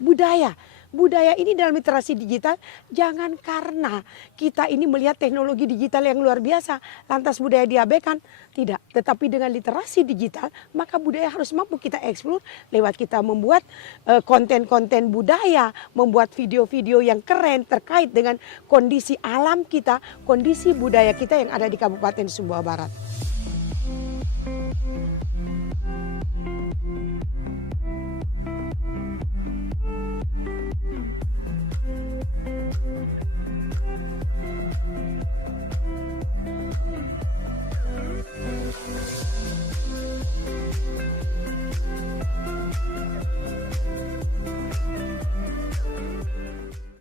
budaya. Budaya ini dalam literasi digital, jangan karena kita ini melihat teknologi digital yang luar biasa, lantas budaya diabaikan. Tidak, tetapi dengan literasi digital, maka budaya harus mampu kita eksplor lewat kita membuat konten-konten budaya, membuat video-video yang keren terkait dengan kondisi alam kita, kondisi budaya kita yang ada di Kabupaten Sumbawa Barat.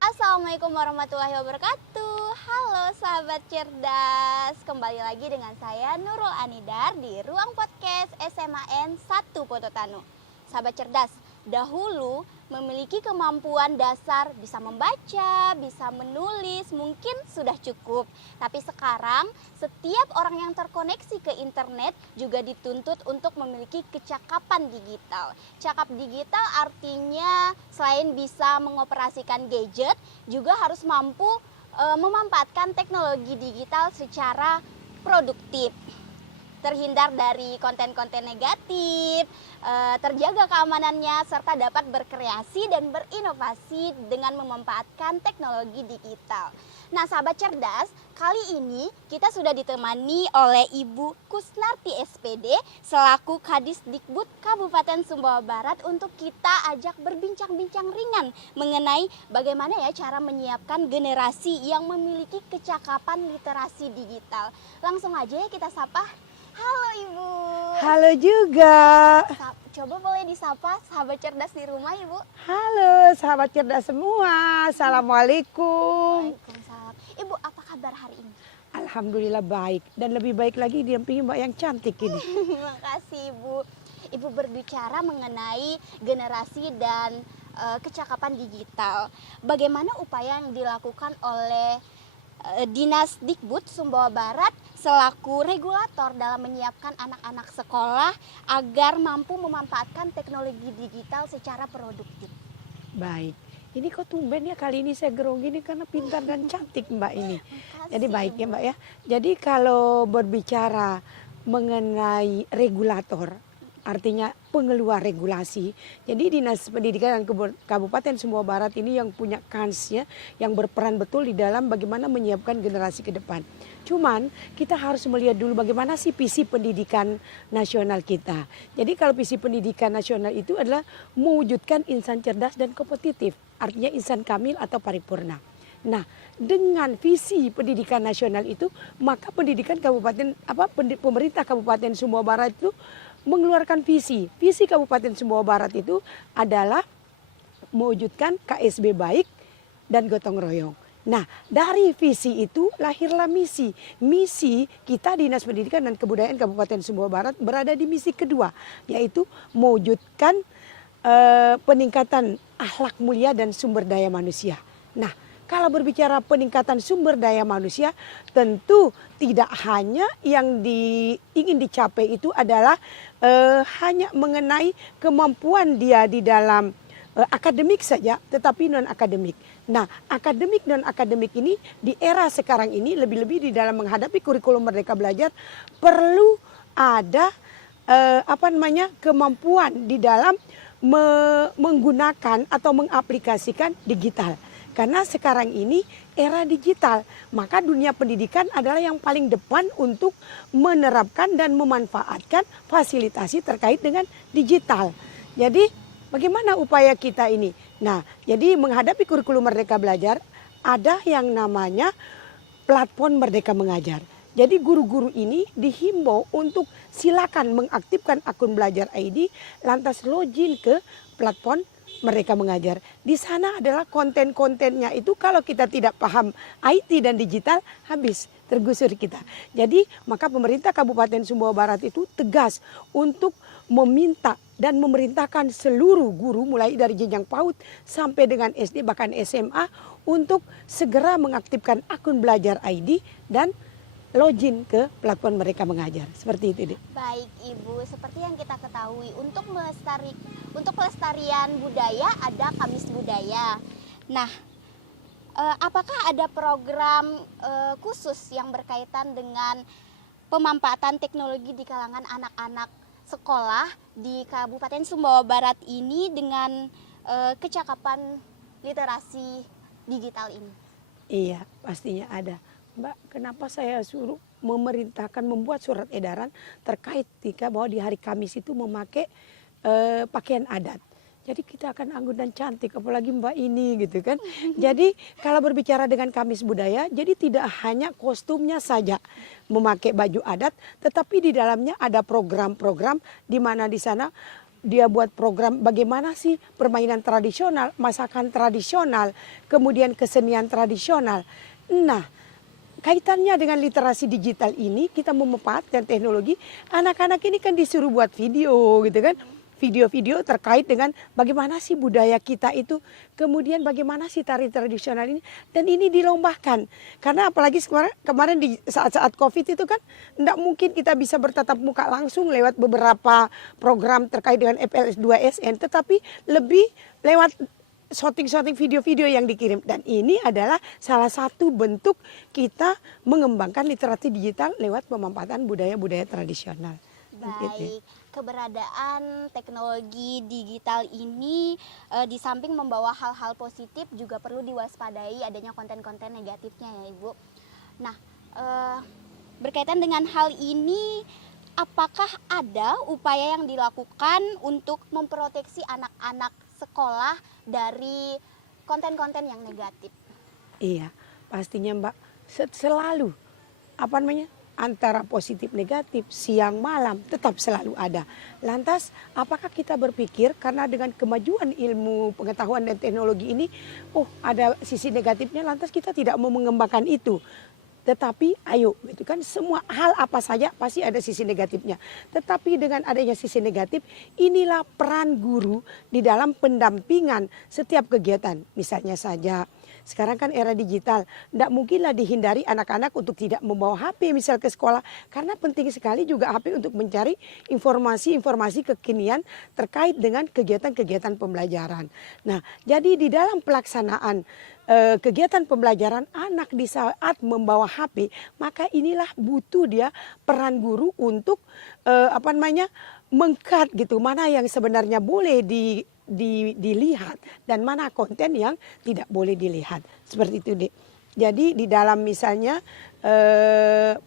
Assalamualaikum warahmatullahi wabarakatuh. Halo sahabat cerdas, kembali lagi dengan saya Nurul Anidar di Ruang Podcast SMAN 1 Poto Tanu. Sahabat cerdas, dahulu memiliki kemampuan dasar bisa membaca, bisa menulis, mungkin sudah cukup. Tapi sekarang setiap orang yang terkoneksi ke internet juga dituntut untuk memiliki kecakapan digital. Cakap digital artinya selain bisa mengoperasikan gadget, juga harus mampu memanfaatkan teknologi digital secara produktif. Terhindar dari konten-konten negatif, terjaga keamanannya, serta dapat berkreasi dan berinovasi dengan memanfaatkan teknologi digital. Nah, sahabat cerdas, kali ini kita sudah ditemani oleh Ibu Kusnarti SPD selaku Kadis Dikbud Kabupaten Sumbawa Barat untuk kita ajak berbincang-bincang ringan mengenai bagaimana ya cara menyiapkan generasi yang memiliki kecakapan literasi digital. Langsung aja ya kita sapa. Halo Ibu. Halo juga. Coba boleh disapa sahabat cerdas di rumah Ibu. Halo sahabat cerdas semua. Assalamualaikum. Waalaikumsalam. Ibu, apa kabar hari ini? Alhamdulillah baik. Dan lebih baik lagi didampingi Mbak yang cantik ini. Terima kasih Ibu. Ibu berbicara mengenai generasi dan kecakapan digital. Bagaimana upaya yang dilakukan oleh Dinas Dikbud Sumbawa Barat selaku regulator dalam menyiapkan anak-anak sekolah agar mampu memanfaatkan teknologi digital secara produktif? Baik. Ini kok tumben ya kali ini saya gerung gini karena pintar dan cantik Mbak ini. Makasih, Jadi baik ya Ibu. Mbak ya. Jadi kalau berbicara mengenai regulator, artinya pengeluar regulasi. Jadi Dinas Pendidikan dan Kabupaten Sumbawa Barat ini yang punya kansnya, yang berperan betul di dalam bagaimana menyiapkan generasi ke depan. Cuman kita harus melihat dulu bagaimana sih visi pendidikan nasional kita. Jadi kalau visi pendidikan nasional itu adalah mewujudkan insan cerdas dan kompetitif. Artinya insan kamil atau paripurna. Nah, dengan visi pendidikan nasional itu, maka pendidikan pemerintah Kabupaten Sumbawa Barat itu mengeluarkan visi. Visi Kabupaten Sumbawa Barat itu adalah mewujudkan KSB baik dan gotong royong. Nah, dari visi itu lahirlah misi. Misi kita Dinas Pendidikan dan Kebudayaan Kabupaten Sumbawa Barat berada di misi kedua, yaitu mewujudkan peningkatan akhlak mulia dan sumber daya manusia. Nah, kalau berbicara peningkatan sumber daya manusia, tentu tidak hanya yang ingin dicapai itu adalah hanya mengenai kemampuan dia di dalam akademik saja, tetapi non-akademik. Nah, akademik dan akademik ini di era sekarang ini lebih-lebih di dalam menghadapi kurikulum Merdeka Belajar perlu ada kemampuan di dalam menggunakan atau mengaplikasikan digital. Karena sekarang ini era digital, maka dunia pendidikan adalah yang paling depan untuk menerapkan dan memanfaatkan fasilitasi terkait dengan digital. Jadi bagaimana upaya kita ini? Nah, jadi menghadapi kurikulum Merdeka Belajar ada yang namanya platform Merdeka Mengajar. Jadi guru-guru ini dihimbau untuk silakan mengaktifkan akun Belajar ID, lantas login ke platform Merdeka Mengajar. Di sana adalah konten-kontennya itu kalau kita tidak paham IT dan digital habis tergusur kita. Jadi maka pemerintah Kabupaten Sumbawa Barat itu tegas untuk meminta dan memerintahkan seluruh guru mulai dari jenjang PAUD sampai dengan SD bahkan SMA untuk segera mengaktifkan akun Belajar ID dan login ke platform Merdeka Mengajar. Seperti itu, Dek. Baik Ibu, seperti yang kita ketahui untuk pelestarian budaya ada Kamis budaya. Nah, apakah ada program khusus yang berkaitan dengan pemanfaatan teknologi di kalangan anak-anak sekolah di Kabupaten Sumbawa Barat ini dengan kecakapan literasi digital ini? Iya, pastinya ada. Mbak, kenapa saya suruh memerintahkan membuat surat edaran terkait ketika bahwa di hari Kamis itu memakai pakaian adat. Jadi kita akan anggun dan cantik, apalagi Mbak ini gitu kan. Jadi kalau berbicara dengan Kamis Budaya, jadi tidak hanya kostumnya saja memakai baju adat, tetapi di dalamnya ada program-program di mana di sana dia buat program bagaimana sih permainan tradisional, masakan tradisional, kemudian kesenian tradisional. Nah, kaitannya dengan literasi digital ini kita memanfaatkan teknologi, anak-anak ini kan disuruh buat video gitu kan. Video-video terkait dengan bagaimana sih budaya kita itu, kemudian bagaimana sih tari tradisional ini, dan ini dilombakan. Karena apalagi kemarin di saat-saat COVID itu kan tidak mungkin kita bisa bertatap muka langsung lewat beberapa program terkait dengan FLS 2SN, tetapi lebih lewat shooting-shooting video-video yang dikirim. Dan ini adalah salah satu bentuk kita mengembangkan literasi digital lewat pemanfaatan budaya-budaya tradisional. Baik, keberadaan teknologi digital ini di samping membawa hal-hal positif juga perlu diwaspadai adanya konten-konten negatifnya ya Ibu. Nah, berkaitan dengan hal ini, apakah ada upaya yang dilakukan untuk memproteksi anak-anak sekolah dari konten-konten yang negatif? Iya, pastinya Mbak, selalu apa namanya? Antara positif negatif, siang malam tetap selalu ada. Lantas apakah kita berpikir karena dengan kemajuan ilmu pengetahuan dan teknologi ini, oh ada sisi negatifnya, lantas kita tidak mau mengembangkan itu. Tetapi ayo, itu kan semua hal apa saja pasti ada sisi negatifnya. Tetapi dengan adanya sisi negatif, inilah peran guru di dalam pendampingan setiap kegiatan. Misalnya saja, sekarang kan era digital, tidak mungkinlah dihindari anak-anak untuk tidak membawa HP misal ke sekolah. Karena penting sekali juga HP untuk mencari informasi-informasi kekinian terkait dengan kegiatan-kegiatan pembelajaran. Nah, jadi di dalam pelaksanaan kegiatan pembelajaran anak di saat membawa HP, maka inilah butuh dia peran guru untuk meng-cut gitu, mana yang sebenarnya boleh dilihat dan mana konten yang tidak boleh dilihat. Seperti itu, Dik. Jadi di dalam misalnya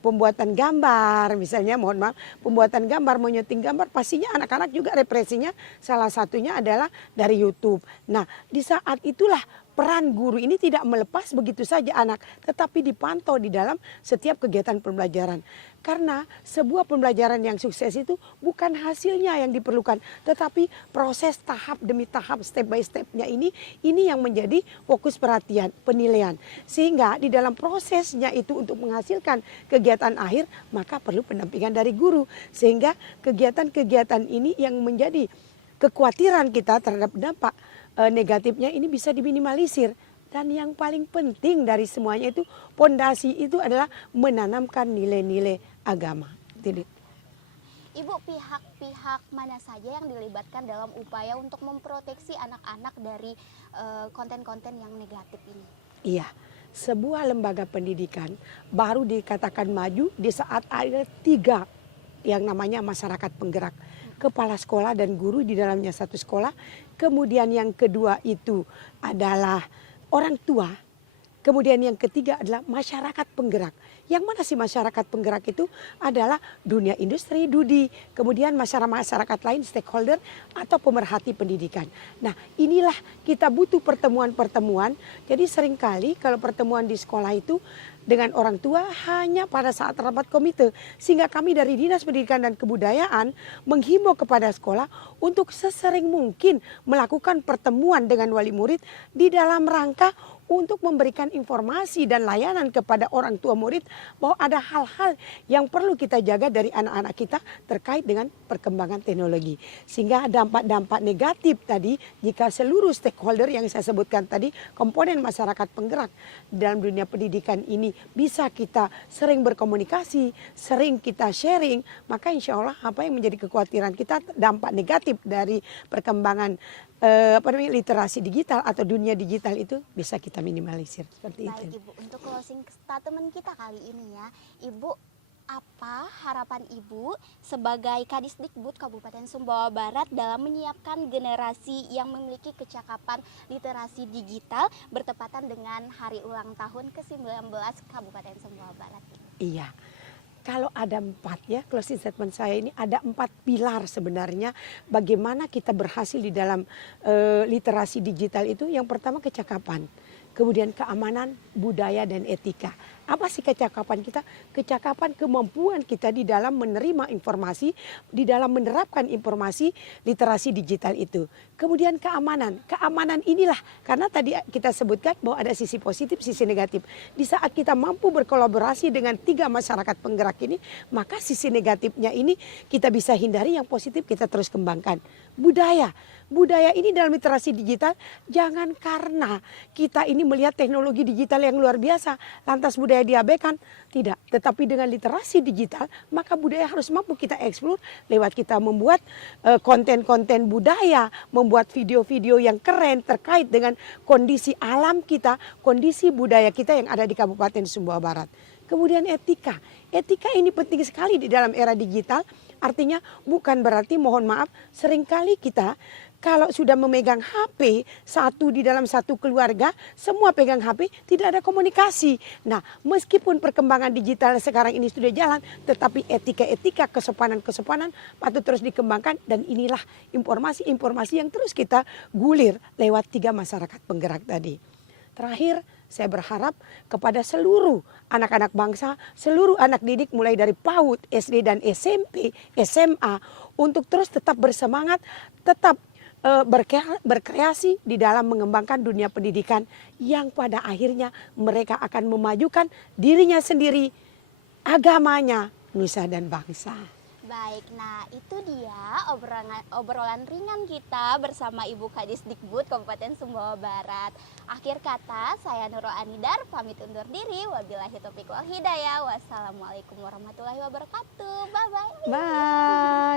pembuatan gambar, misalnya mohon maaf, pembuatan gambar, menyuting gambar, pastinya anak-anak juga referensinya salah satunya adalah dari YouTube. Nah, di saat itulah peran guru ini tidak melepas begitu saja anak, tetapi dipantau di dalam setiap kegiatan pembelajaran. Karena sebuah pembelajaran yang sukses itu bukan hasilnya yang diperlukan, tetapi proses tahap demi tahap, step by stepnya ini yang menjadi fokus perhatian, penilaian. Sehingga di dalam prosesnya itu untuk menghasilkan kegiatan akhir, maka perlu pendampingan dari guru. Sehingga kegiatan-kegiatan ini yang menjadi kekhawatiran kita terhadap dampak negatifnya ini bisa diminimalisir. Dan yang paling penting dari semuanya itu, pondasi itu adalah menanamkan nilai-nilai agama. Ibu, pihak-pihak mana saja yang dilibatkan dalam upaya untuk memproteksi anak-anak dari konten-konten yang negatif ini? Iya, sebuah lembaga pendidikan baru dikatakan maju di saat ada 3 yang namanya masyarakat penggerak. Kepala sekolah dan guru di dalamnya satu sekolah. Kemudian yang kedua itu adalah orang tua. Kemudian yang ketiga adalah masyarakat penggerak. Yang mana sih masyarakat penggerak itu? Adalah dunia industri, DUDI, kemudian masyarakat lain, stakeholder atau pemerhati pendidikan. Nah, inilah kita butuh pertemuan-pertemuan. Jadi seringkali kalau pertemuan di sekolah itu dengan orang tua hanya pada saat rapat komite. Sehingga kami dari Dinas Pendidikan dan Kebudayaan menghimbau kepada sekolah untuk sesering mungkin melakukan pertemuan dengan wali murid di dalam rangka untuk memberikan informasi dan layanan kepada orang tua murid bahwa ada hal-hal yang perlu kita jaga dari anak-anak kita terkait dengan perkembangan teknologi. Sehingga dampak-dampak negatif tadi jika seluruh stakeholder yang saya sebutkan tadi, komponen masyarakat penggerak dalam dunia pendidikan ini bisa kita sering berkomunikasi, sering kita sharing, maka insya Allah apa yang menjadi kekhawatiran kita dampak negatif dari perkembangan literasi digital atau dunia digital itu bisa kita minimalisir seperti Baik itu. Ibu, untuk closing statement kita kali ini ya, Ibu, apa harapan Ibu sebagai Kadisdikbud Kabupaten Sumbawa Barat dalam menyiapkan generasi yang memiliki kecakapan literasi digital bertepatan dengan hari ulang tahun ke-19 Kabupaten Sumbawa Barat? Iya. Kalau ada 4 ya, closing statement saya ini ada 4 pilar sebenarnya bagaimana kita berhasil di dalam literasi digital itu. Yang pertama kecakapan, kemudian keamanan, budaya dan etika. Apa sih kecakapan kita? Kecakapan kemampuan kita di dalam menerima informasi, di dalam menerapkan informasi literasi digital itu. Kemudian keamanan. Keamanan inilah karena tadi kita sebutkan bahwa ada sisi positif, sisi negatif. Di saat kita mampu berkolaborasi dengan 3 masyarakat penggerak ini, maka sisi negatifnya ini kita bisa hindari, yang positif kita terus kembangkan. Budaya. Budaya ini dalam literasi digital, jangan karena kita ini melihat teknologi digital yang luar biasa, lantas budaya diabaikan. Tidak, tetapi dengan literasi digital, maka budaya harus mampu kita eksplor lewat kita membuat konten-konten budaya, membuat video-video yang keren terkait dengan kondisi alam kita, kondisi budaya kita yang ada di Kabupaten Sumbawa Barat. Kemudian etika. Etika ini penting sekali di dalam era digital, artinya bukan berarti, mohon maaf, seringkali kita kalau sudah memegang HP satu di dalam satu keluarga, semua pegang HP, tidak ada komunikasi. Nah, meskipun perkembangan digital sekarang ini sudah jalan, tetapi etika-etika, kesopanan-kesopanan patut terus dikembangkan. Dan inilah informasi-informasi yang terus kita gulir lewat 3 masyarakat penggerak tadi. Terakhir, saya berharap kepada seluruh anak-anak bangsa, seluruh anak didik mulai dari PAUD, SD dan SMP, SMA, untuk terus tetap bersemangat, tetap berkreasi di dalam mengembangkan dunia pendidikan yang pada akhirnya mereka akan memajukan dirinya sendiri, agamanya, nusa dan bangsa. Baik, nah itu dia obrolan ringan kita bersama Ibu Kadisdikbud Kabupaten Sumbawa Barat. Akhir kata, saya Nurul Anidar pamit undur diri. Wabillahi taufiq wal hidayah. Wassalamualaikum warahmatullahi wabarakatuh. Bye-bye. Bye.